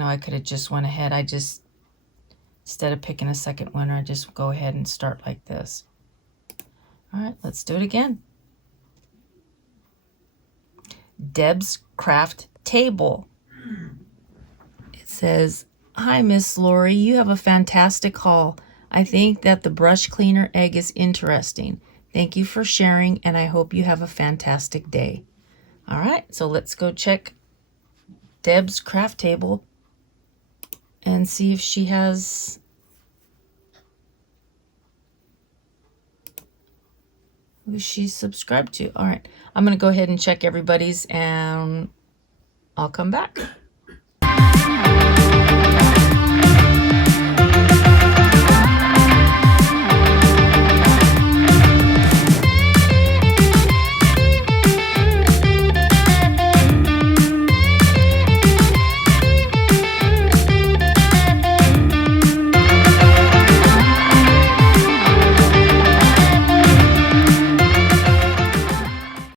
know I could have just went ahead. I just, instead of picking a second winner, I just go ahead and start like this. All right, let's do it again. Deb's Craft Table. It says, "Hi, Miss Lori. You have a fantastic haul. I think that the brush cleaner egg is interesting. Thank you for sharing, and I hope you have a fantastic day." All right, so let's go check Deb's Craft Table and see if she has who she's subscribed to. All right, I'm going to go ahead and check everybody's, and I'll come back.